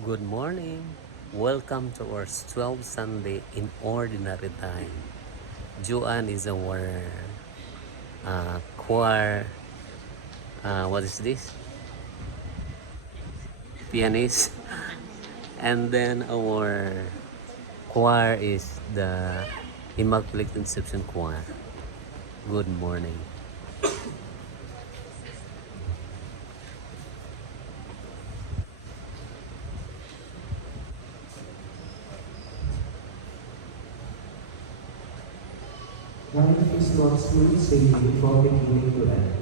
Good morning. Welcome to our 12 Sunday in Ordinary Time. Joanne is our choir. What is this? Pianist. And then our choir is the Immaculate Conception Choir. Good morning. Life is not smooth sailing from beginning to end.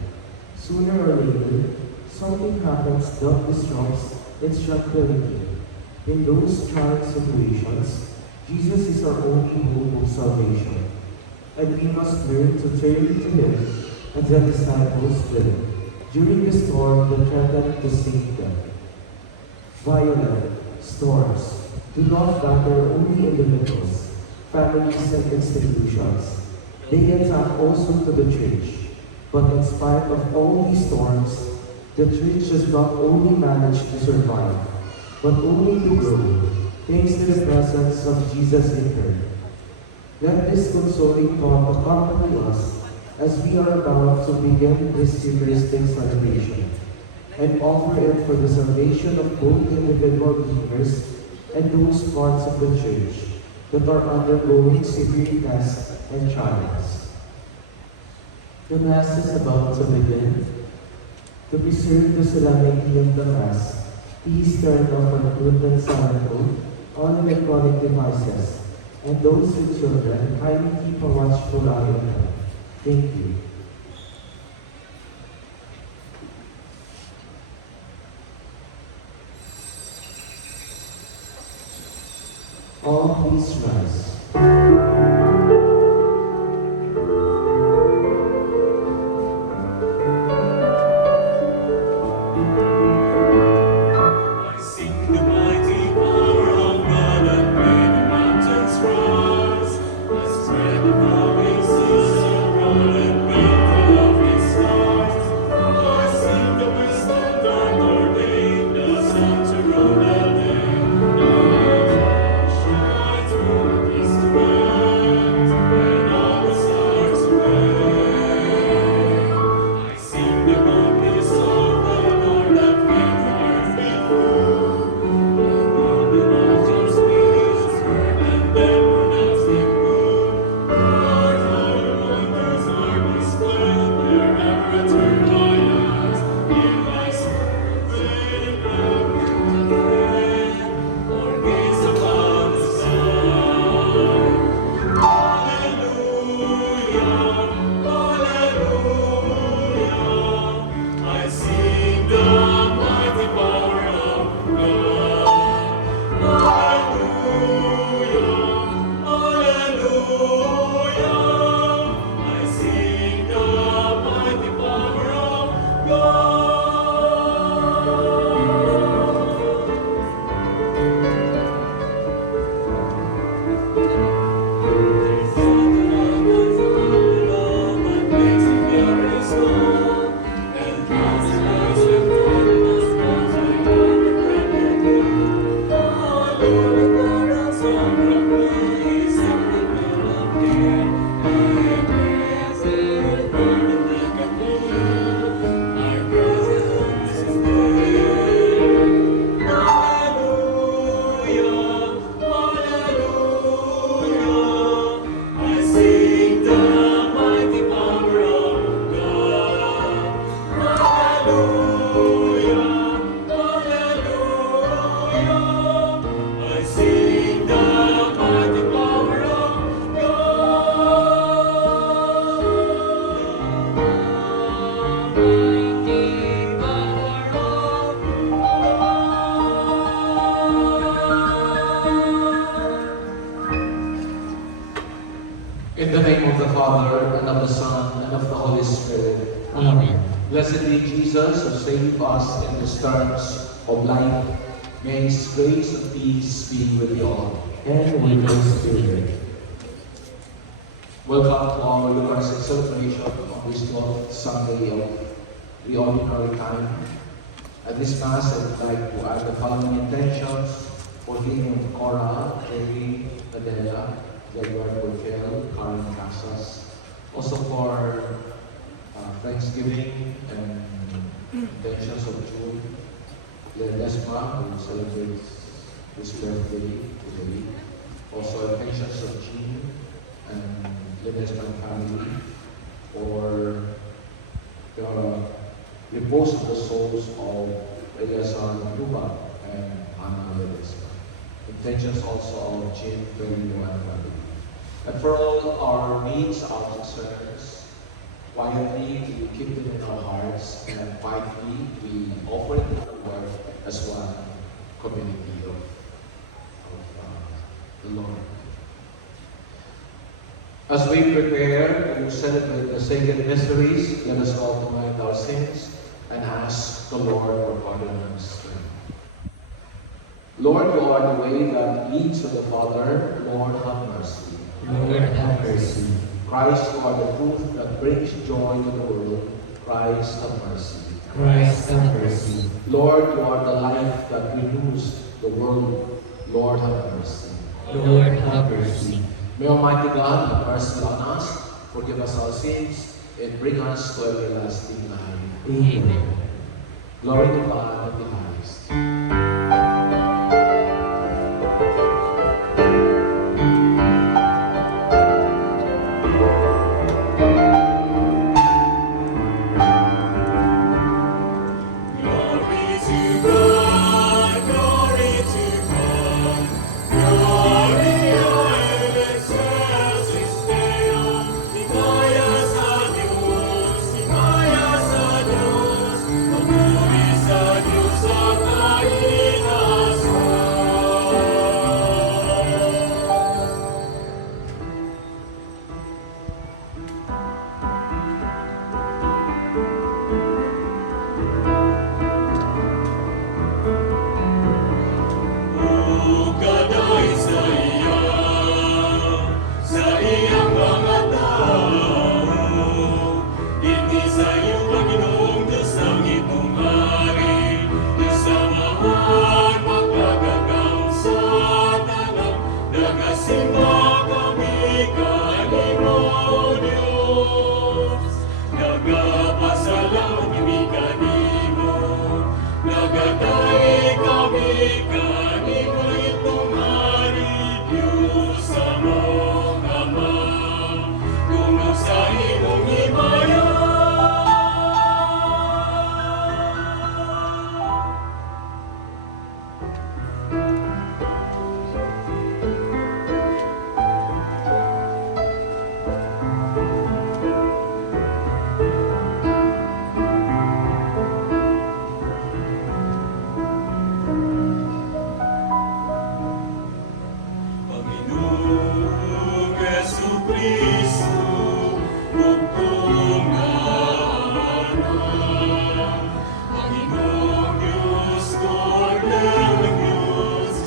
Sooner or later, something happens that disrupts its tranquility. In those trying situations, Jesus is our only hope of salvation, and we must learn to turn to Him as the disciples did during the storm that threatened to sink them. Violent storms do not batter only individuals, families, and institutions. They attack also to the church. But in spite of all these storms, the church does not only manage to survive, but only to grow, thanks to the presence of Jesus in her. Let this consoling thought accompany us as we are about to begin this Eucharistic celebration and offer it for the salvation of both individual believers and those parts of the church that are undergoing severe tests and trials. The Mass is about to begin. To preserve the solemnity of the Mass, please turn off our gluten silent on electronic devices, and those with children, kindly keep a watchful eye on them. Thank you. All please rise. I sing the mighty power of God that made the mountains rise. I spread the flowing seas abroad and made of His stars. I sing the wisdom that ordained the sun to rule the day. The shine through the east to west, and all the stars obey. I sing the goodness of the Lord that made the earth before. I sing the mighty power of God. Hallelujah, hallelujah. I sing the mighty power of God. There's something about the love that makes it very strong. And thousand eyes have told us once we have a remedy. Hallelujah, Lord, our song of praise, something will appear. And praise is burning like a flame. Our presence is there. Hallelujah, hallelujah. I sing the mighty power of God. Hallelujah, hallelujah. I sing the mighty power of In the name of the Father, and of the Son, and of the Holy Spirit. Amen. Blessed be Jesus, who saved us in these terms of life. May His grace and peace be with you all. And with your spirit. Welcome to our Eucharistic celebration on this 12th Sunday of the Ordinary Time. At this Mass, I would like to add the following intentions for healing of Cora, Terry, Adela, Edward Burkel, Karen Casas. Also for Thanksgiving and intentions of June, Lesma, who celebrates his birthday today. Also intentions of Jean and Ledesma family for the repose of the souls of Eliasar Manuba and Anna Ledesma. Intentions also of Jim, Ferrino, and family. And for all our needs, our concerns, quietly we keep them in our hearts, and quietly we offer it to the Lord as one community of the Lord. As we prepare to celebrate the sacred mysteries, let us all commit our sins and ask the Lord for pardon and strength. Lord, you are the way that leads to the Father. Lord, have mercy. Lord, have mercy. Christ, you are the truth that brings joy to the world. Christ, have mercy. Christ, have mercy. Lord, you are the life that renews the world. Lord, have mercy. Lord, have mercy. May Almighty God have mercy on us, forgive us our sins, and bring us to everlasting life. Amen. Glory to God in the highest. Glory to God, glory to God, Gloria in excelsis Deo, hikayas a Diyos, papuri sa Diyos ang kainasan. Ugaday sa iyang mga tao, hindi sa iyo, Panginoong Diyos ang itumari, isamahan magkagagaw sa tanang, nagasimba kami kanimo, Diyos. Nagapasalamat kami kanimo, nagaday kami kanimo itumari, Diyos among Ama, tungkol sa imong himaya. Panginoong Jesucristo, bugtong na anak. Panginoong Diyos, Kordero ng Diyos,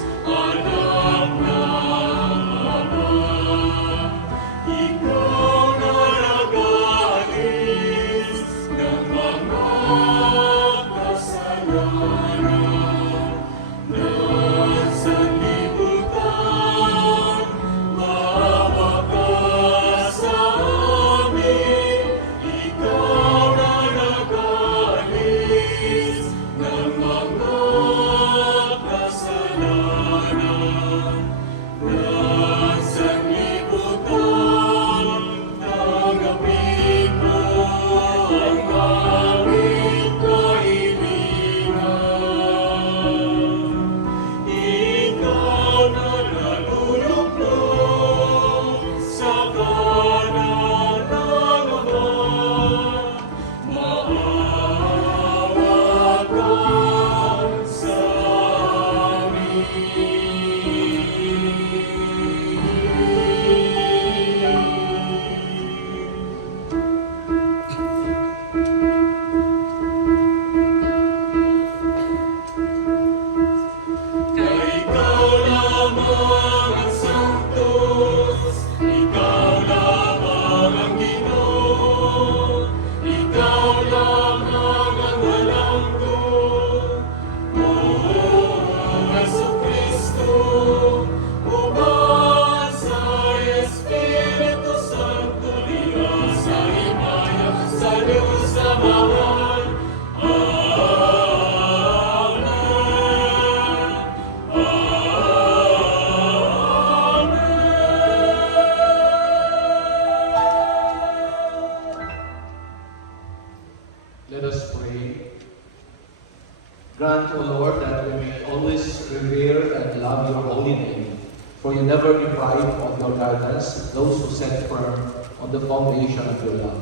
love your holy name. For you never deprive of your guidance those who set firm on the foundation of your love.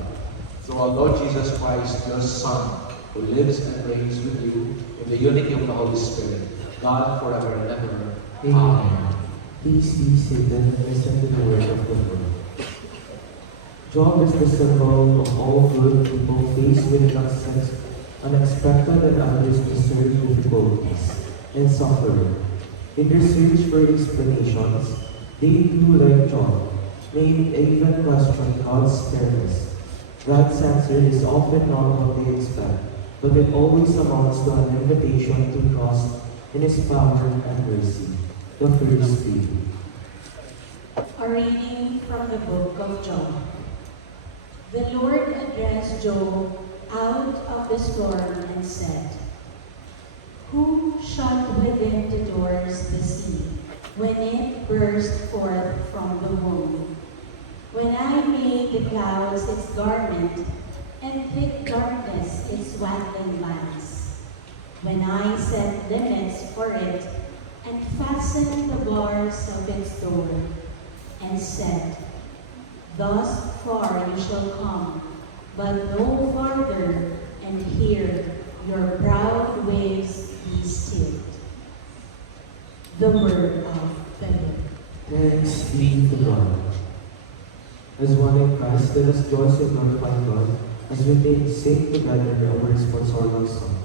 Through our Lord Jesus Christ, your Son, who lives and reigns with you in the unity of the Holy Spirit, God forever and ever. Amen. Please be seated and listen to the word of the Lord. Job is the symbol of all good people faced with unexpected and undeserved difficulties and suffering. In their search for explanations, they too, like Job, may even question God's fairness. God's answer is often not what they expect, but it always amounts to an invitation to trust in His power and mercy. The first reading. A reading from the book of Job. The Lord addressed Job out of the storm and said, "Who shut within the doors the sea when it burst forth from the womb? When I made the clouds its garment and thick darkness its waggling lines? When I set limits for it and fastened the bars of its door, and said, Thus far you shall come, but no farther, and here your proud waves be stilled." The word of the Lord. Thanks be to God. As one in Christ, let us joyfully glorify God as we sing together our responsorial song.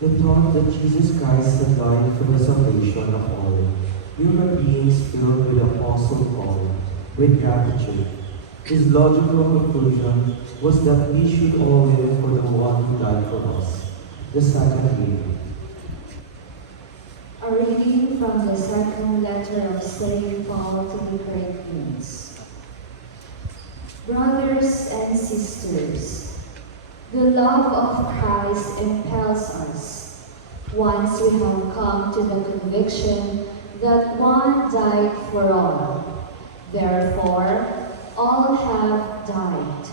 The thought that Jesus Christ had died for the salvation of all human beings filled with Apostle Paul with gratitude. His logical conclusion was that we should all live for the one who died for us. The second reading. A reading from the second letter of St. Paul to the Corinthians. Brothers and sisters, the love of Christ impels us. Once we have come to the conviction that one died for all, therefore all have died.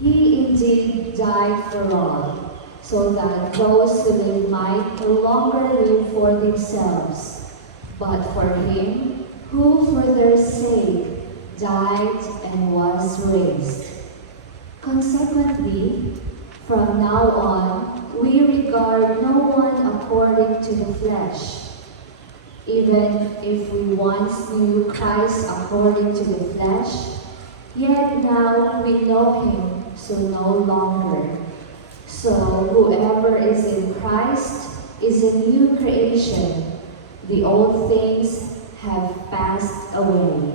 He indeed died for all, so that those who live might no longer live for themselves, but for him who for their sake died and was raised. Consequently, from now on, we regard no one according to the flesh. Even if we once knew Christ according to the flesh, yet now we know him so no longer. So whoever is in Christ is a new creation. The old things have passed away.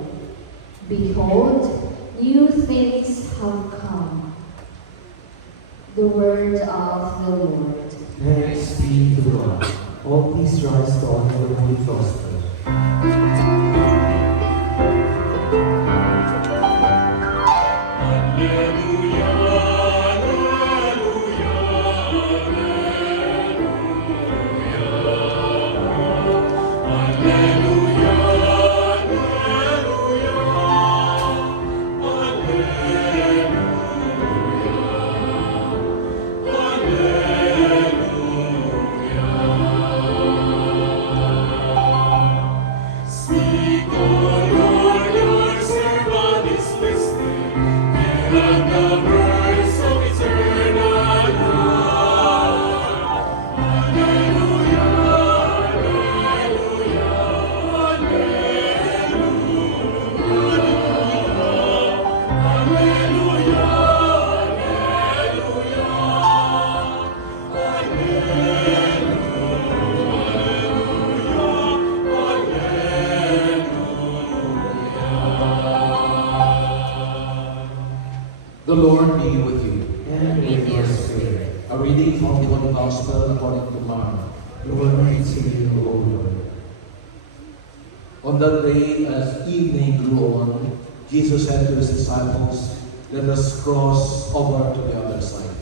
Behold, new things have come. The word of the Lord. Thanks be to God. All please rise to honor the Holy Gospel. Speak, O Lord, your servant is listening. Hear the words of eternal life. Alleluia, alleluia, alleluia, The Lord be with you. And with your spirit. A reading from the Holy Gospel according to Mark. Glory to you, O Lord. On that day, as evening grew on, Jesus said to his disciples, "Let us cross over to the other side."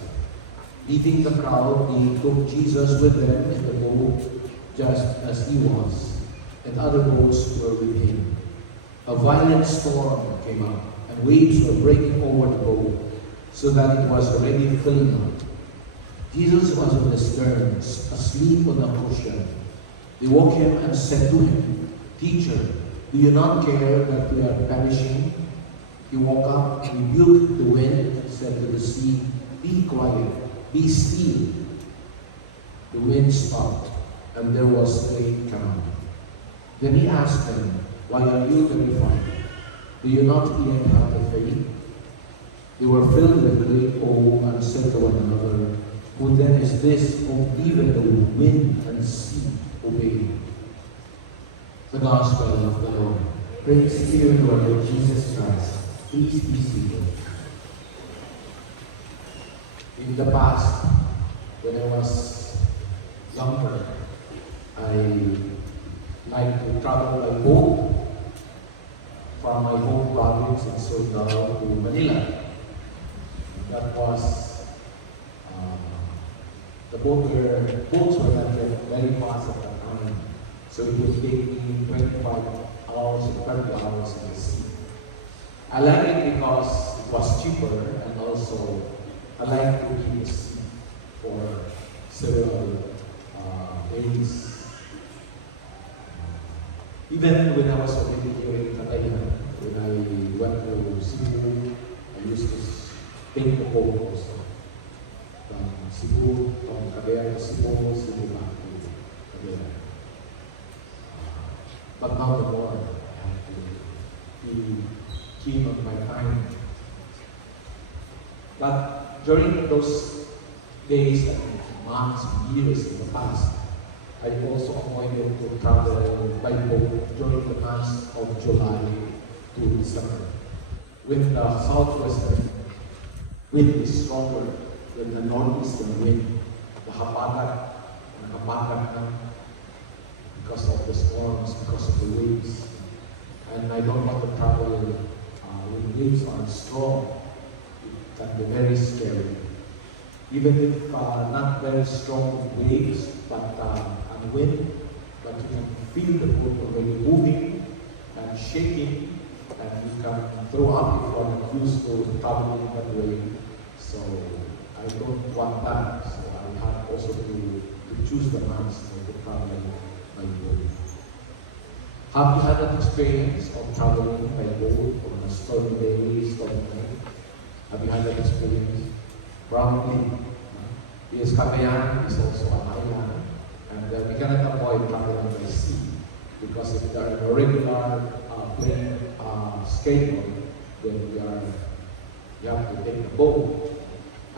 Leaving the crowd, they took Jesus with them in the boat, just as he was, and other boats were with him. A violent storm came up, and waves were breaking over the boat, so that it was already filling up. Jesus was in the stern, asleep on a cushion. They woke him and said to him, "Teacher, do you not care that we are perishing?" He woke up, rebuked the wind, and said to the sea, "Be quiet, be still." The wind stopped, and there was a great calm. Then he asked them, "Why are you terrified? Do you not yet have the faith?" They were filled with great awe and said to one another, "Who then is this whom even the wind and sea obey?" The Gospel of the Lord. Praise to you, Lord Jesus Christ. Please be seated. In the past, when I was younger, I liked to travel by boat from my home province in Surigao to Manila. That was boats were not yet very fast at that time, so it would take me 25 hours or 30 hours in the sea. I like it because it was cheaper, and also I like to be in the sea for several days. Even when I was already here in Cagayan, when I went to Cebu, I used to take the boat also. From Cebu, from Cagayan to Cebu, Cebu back to Cagayan. But now the more, I have to be keen on my time. But during those days and months, years in the past, I also appointed to travel by boat during the months of July to December. When the southwestern wind is stronger than the northeastern wind, the habagat na because of the storms, because of the winds. And I don't want to travel when winds are strong. It can be very scary. Even if not very strong waves, but and wind, but you can feel the boat already moving and shaking, and you can throw up if you are used to traveling that way. So I don't want that. So I have also to choose the months to travel by boat. Have you had an experience of traveling by boat on a stormy day, stormy night? Have you had that experience? Probably. Because Cagayan is also an island, and we cannot avoid traveling by sea. Because if there are a regular plane schedule, then you have to take the boat.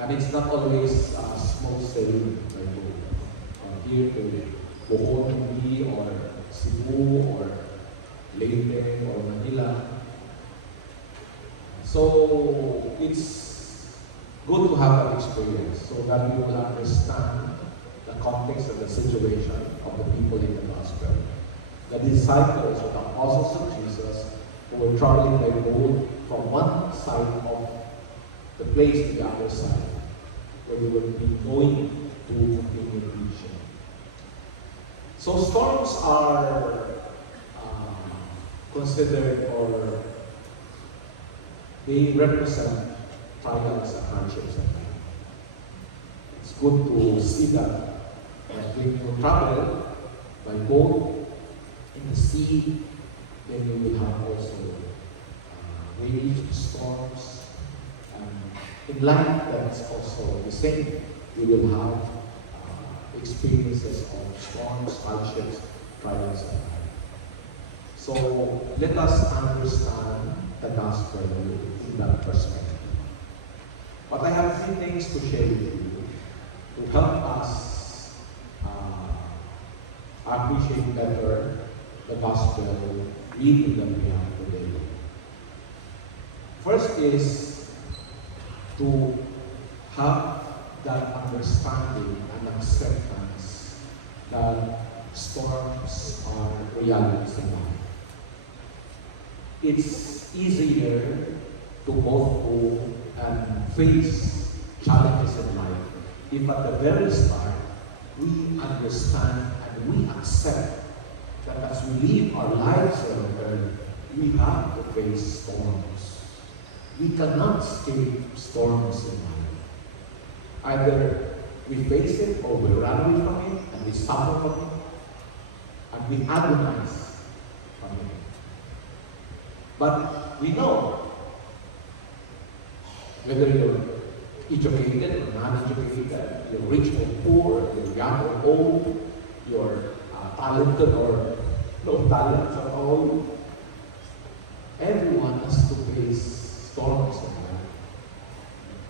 And it's not always smooth sailing by boat. Here to Bohol or Cebu or Leyte or Manila. So it's good to have an experience so that you will understand the context and the situation of the people in the gospel. The disciples or the apostles of Jesus who were traveling by boat from one side of the place to the other side, where they would be going to continue preaching. So storms are considered, or they represent trials and hardships in life. It's good to see that when you travel by boat in the sea, then you will have also waves, storms, and in life that's also the same. You will have experiences of storms, hardships, trials, and life. So let us understand the gospel in that perspective. But I have 3 things to share with you to help us appreciate better the gospel reading that we have today. First is to have that understanding and acceptance that storms are realities in life. It's easier to go through and face challenges in life if at the very start we understand and we accept that as we live our lives on earth, we have to face storms. We cannot escape storms in life. Either we face it or we run away from it and we suffer from it and we agonize from it. But we know whether you're educated or non-educated, you're rich or poor, you're young or old, you're talented or no talent at all, everyone has to face storms in life.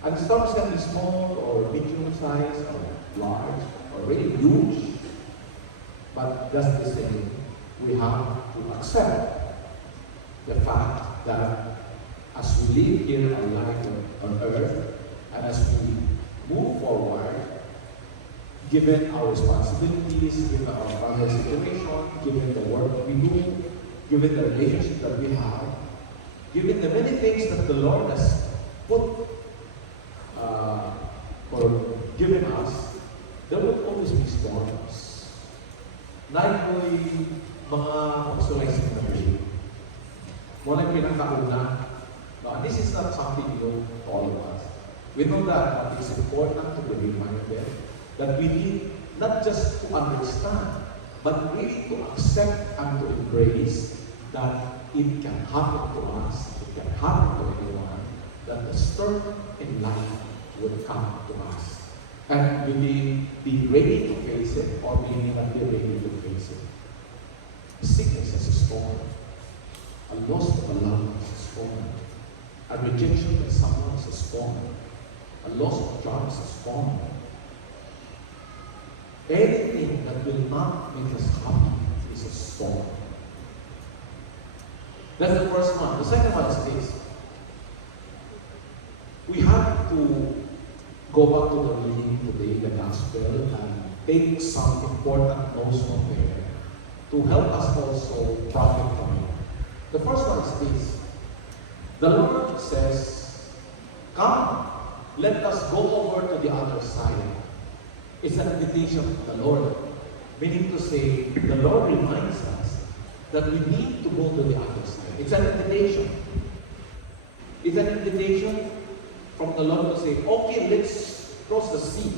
And storms can be small or medium size or large or really huge. But just the same, we have to accept the fact that as we live here our life on earth, and as we move forward, given our responsibilities, given our family situation, given the work we do, given the relationship that we have, given the many things that the Lord has put or given us, there will always be storms. Like ko'y mga pagsulaysin na rin. Muna yung pinakauna. Now, this is not something new to all of us. We know that, but it's important to be reminded that we need not just to understand, but really to accept and to embrace that it can happen to us, it can happen to everyone, that the storm in life will come to us. And we may be ready to face it, or we may not be ready to face it. Sickness is a storm. A loss of a loved one is a storm. A rejection by someone is a storm. A loss of job is a storm. Anything that will not make us happy is a storm. That's the first one. The second one is this. We have to go back to the reading today, the gospel, and take some important notes from there to help us also profit from it. The first one is this. The Lord says, come, let us go over to the other side. It's an invitation from the Lord. Meaning to say, the Lord reminds us that we need to go to the other side. It's an invitation. It's an invitation from the Lord to say, okay, let's cross the sea.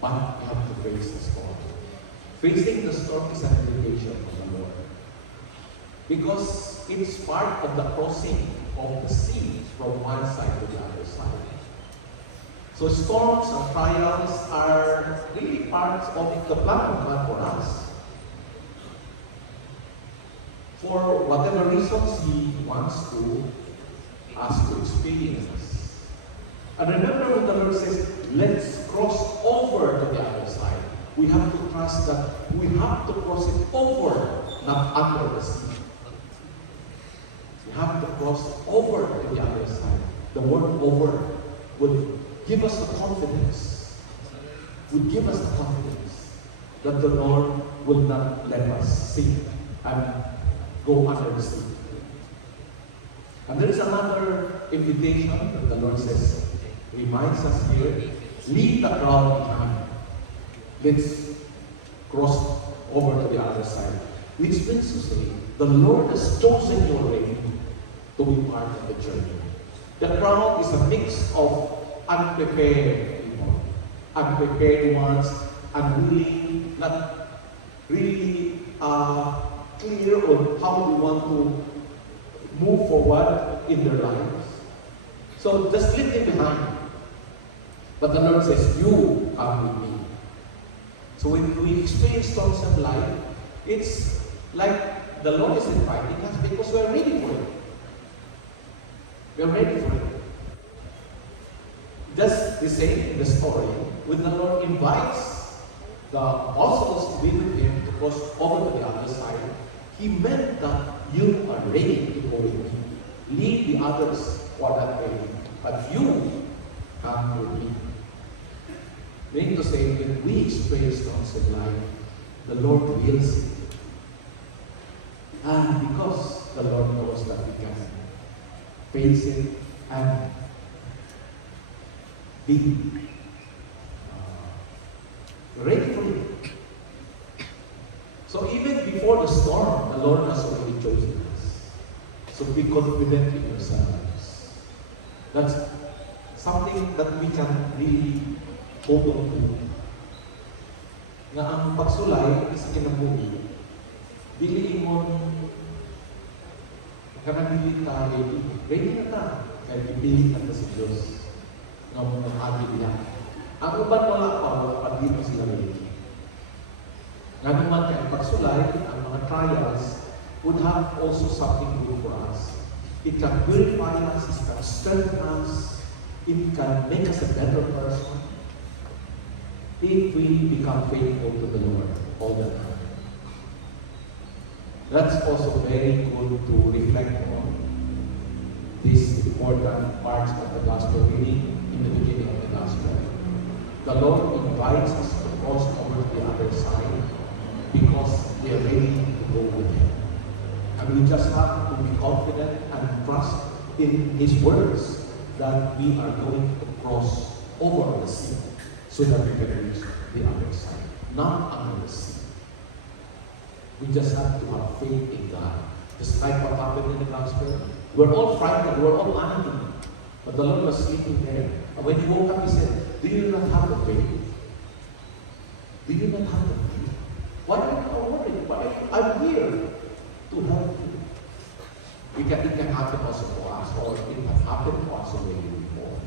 But we have to face the storm. Facing the storm is an invitation from the Lord. Because it's part of the crossing of the sea from one side to the other side. So storms and trials are really parts of the plan of God for us. For whatever reasons He wants to us to experience. And remember when the Lord says, let's cross over to the other side. We have to trust that we have to cross it over, not under the sea. We have to cross over to the other side. The word over would give us the confidence, that the Lord will not let us sink and go under the sea. And there is another invitation that the Lord says, reminds us here, leave the crowd behind. Let's cross over to the other side. Which means to say, the Lord has chosen you already to be part of the journey. The crowd is a mix of unprepared people, unprepared ones, unwilling, not really clear on how they want to move forward in their lives. So just leave them behind. But the Lord says, you come with me. So when we experience storms in life, it's like the Lord is inviting us because we're ready for it. We're ready for it. Just the same in the story, when the Lord invites the apostles to be with Him to cross over to the other side, He meant that you are ready to go with me. Leave the others who are not ready, but you come with me. Meaning to say, when we experience storms in life, the Lord wills it. And because the Lord knows that we can face it and be ready for it. So even before the storm, the Lord has already chosen us. So be confident in yourselves. That's something that we can really hold on to. Na ang pagsulay is kinabuhi. Biliin mo kanang ready na ta. Kaya pipili na si Diyos. Ng mag-agi niya. Ang uban wala pa dito sila ready. Nga naman kaya pagsulay, ang mga trials would have also something good for us. It can purify us, it can strengthen us, it can make us a better person if we become faithful to the Lord all the time. That's also very good to reflect on these important parts of the gospel reading in the beginning of the gospel. The Lord invites us to cross over to the other side because we are ready to go with Him. And we just have to be confident and trust in His words that we are going to cross over the sea so that we can reach the other side, not under the sea. We just have to have faith in God. Just like what happened in the gospel. We're all frightened, we're all panicking. But the Lord was sleeping there. And when He woke up, He said, do you not have the faith? Do you not have the faith? Why are you worried? I'm here to help you. It can happen also for us, or it has happened to us already before.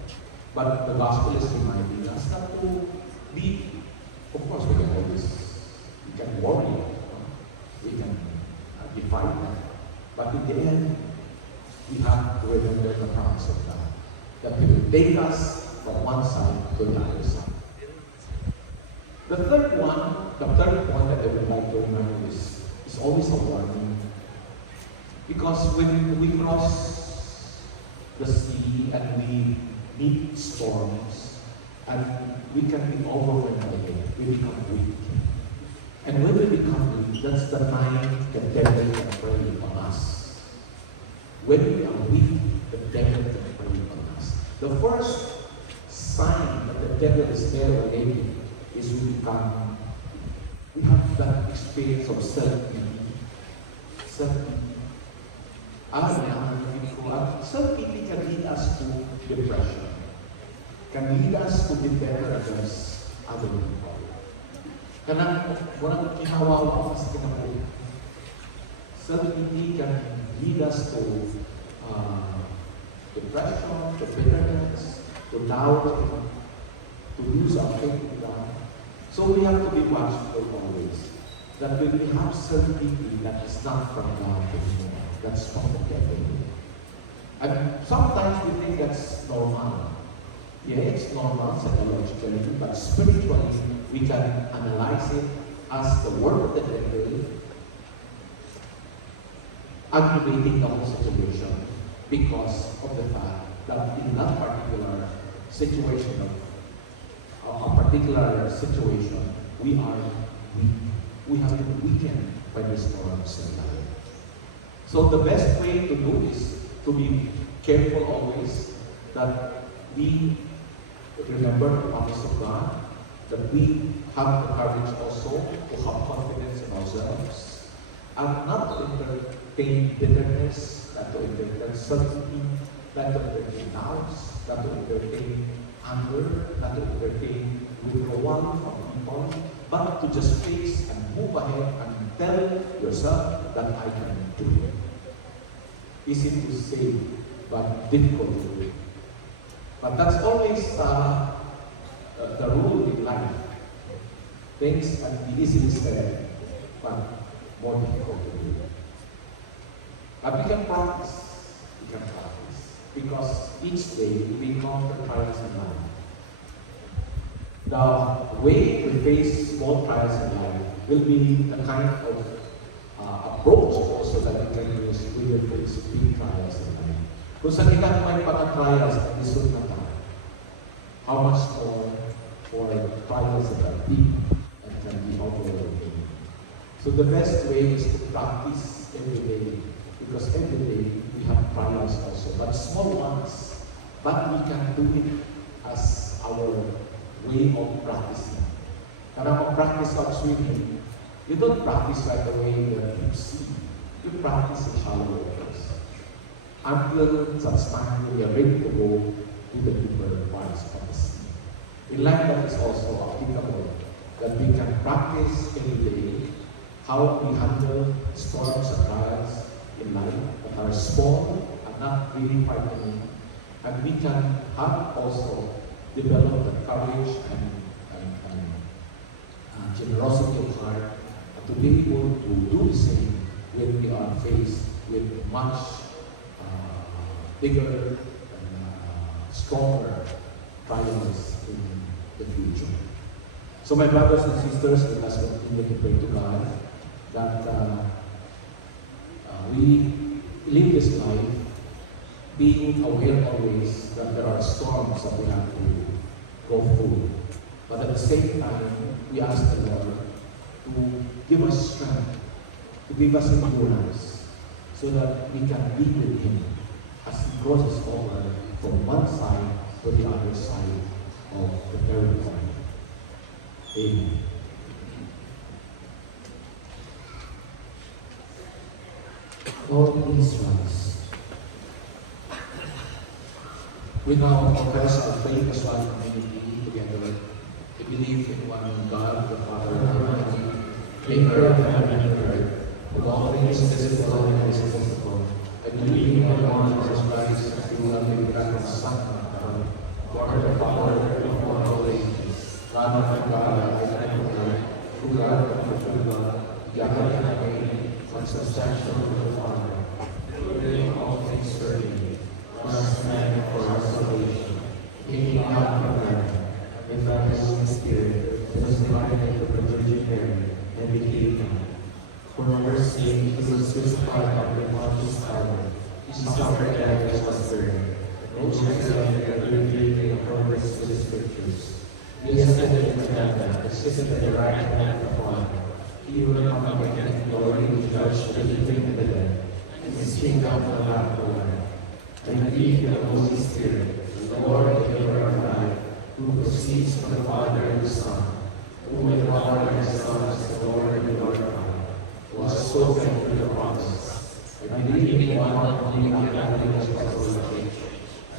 But the gospel is reminding us not to be, of course, we can worry, we can defy that. But in the end, we have to remember the promise of God, that He will take us from one side to the other side. The third point that I would like to remind you is always a warning. Because when we cross the sea and we meet storms, and we can be overwhelmed by it, we become weak. And when we become weak, that's the time the devil can prey on us. When we are weak, the devil can prey on us. The first sign that the devil is there already is we have that experience of self-pity. Self-pity. Self-pity can lead us to depression, can lead us to be better against other people. Kanang walang kinawawa sa kinabuhi. Self-pity can lead us to depression, to bitterness, to doubt, to lose our faith in God. So we have to be watchful always. That when we have self-pity that is not from God anymore, that's from the devil. And sometimes we think that's normal. Yeah, it's normal psychologically, but spiritually we can analyze it as the work of the devil aggravating the whole situation because of the fact that in that particular situation, we are weak. We have been weakened by the storms in life. So the best way to do is to be careful always that we remember the promise of God, that we have the courage also to have confidence in ourselves, and not to entertain bitterness, not to entertain certainty, not to entertain doubts, not to entertain anger, not to entertain withdrawal from people, but to just face and move ahead and tell yourself that I can do it. Easy to say, but difficult to do. But that's always the rule in life. Things can be easily said, but more difficult to do. But we can practice. Because each day we encounter trials in life. The way we face small trials in life will be the kind of approach also that we can use when we face big trials in life. Kung sa ilang may trials na lisod na tayo, how much more for trials that are big and can be overwhelming. So the best way is to practice every day, because every day we have trials also, but small ones. But we can do it as our way of practicing. Kaya mag-practice of swimming, you don't practice right away in the deep sea. You practice in shallow waters. Until such time we are ready to go to the deeper parts of the sea. In life that is also applicable, that we can practice every day how we handle storms and trials in life that are small and not really frightening, and we can have also develop the courage and generosity of heart to be able to do the same when we are faced with much bigger and stronger trials in the future. So my brothers and sisters, let us continue to pray to God that we live this life being aware always that there are storms that we have to go through. But at the same time, we ask the Lord to give us strength, to give us endurance, so that we can be with Him as He crosses over from one side to the other side of the very point. Amen. Lord, please rise. We now confess our faith as one community together. We believe in one God, the Father Almighty, maker of heaven and earth, of all things visible and invisible. I believe in one Jesus Christ, who loved and begotten Son of God, born of the Father, before all ages, God of God, identical, true God of true God, Yahweh Yahweh, consubstantial with the Father, doing all things worthy, was man for our salvation, taking out from heaven, with the Holy Spirit, who is divided Romans 8, he was crucified under Pontius Pilate. He suffered death and was buried. Rose again on the third day in accordance with the Scriptures. He ascended into heaven and sits at the right hand of God. He will come again in glory to judge the living and the dead, and his kingdom will not go end. I believe in the Holy Spirit, the Lord, the giver of life, who proceeds from the Father and the Son, whom the Father and the Son as the Lord and glorified, who has spoken through the prophets. I believe in one holy Catholic Apostolic Church.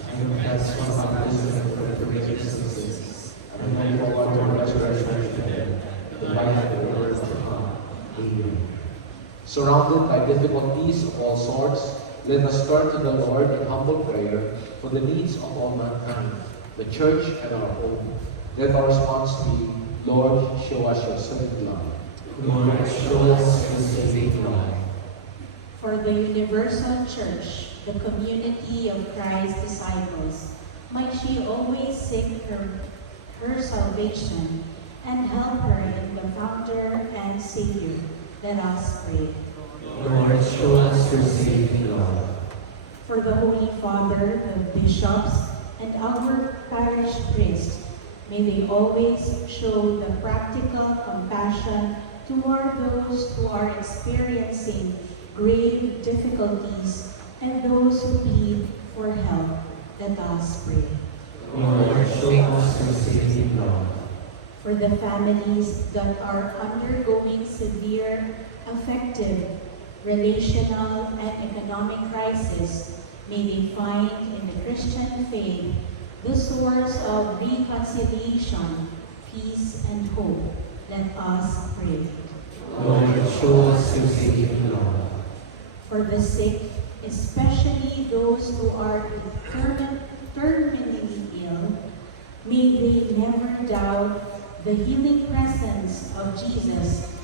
I confess one baptism for the forgiveness of sins, and I hope for the resurrection of the dead, and the life of the world to come. Amen. Surrounded by difficulties of all sorts, let us turn to the Lord in humble prayer for the needs of all mankind, the Church and our home. Let our response be, Lord, show us your saving love. Lord, show us your saving love. For the universal church, the community of Christ's disciples, might she always seek her salvation and help her in the founder and Savior. Let us pray. Lord, show us your saving love. For the Holy Father, the bishops, and our parish priests, may they always show the practical compassion toward those who are experiencing grave difficulties and those who plead for help. Let us pray. Lord, show us your saving love. For the families that are undergoing severe affective, relational, and economic crisis, may they find in the Christian faith the source of reconciliation, peace, and hope. Let us pray. Lord, show us your saving love. For the sick, especially those who are terminally ill, may they never doubt the healing presence of Jesus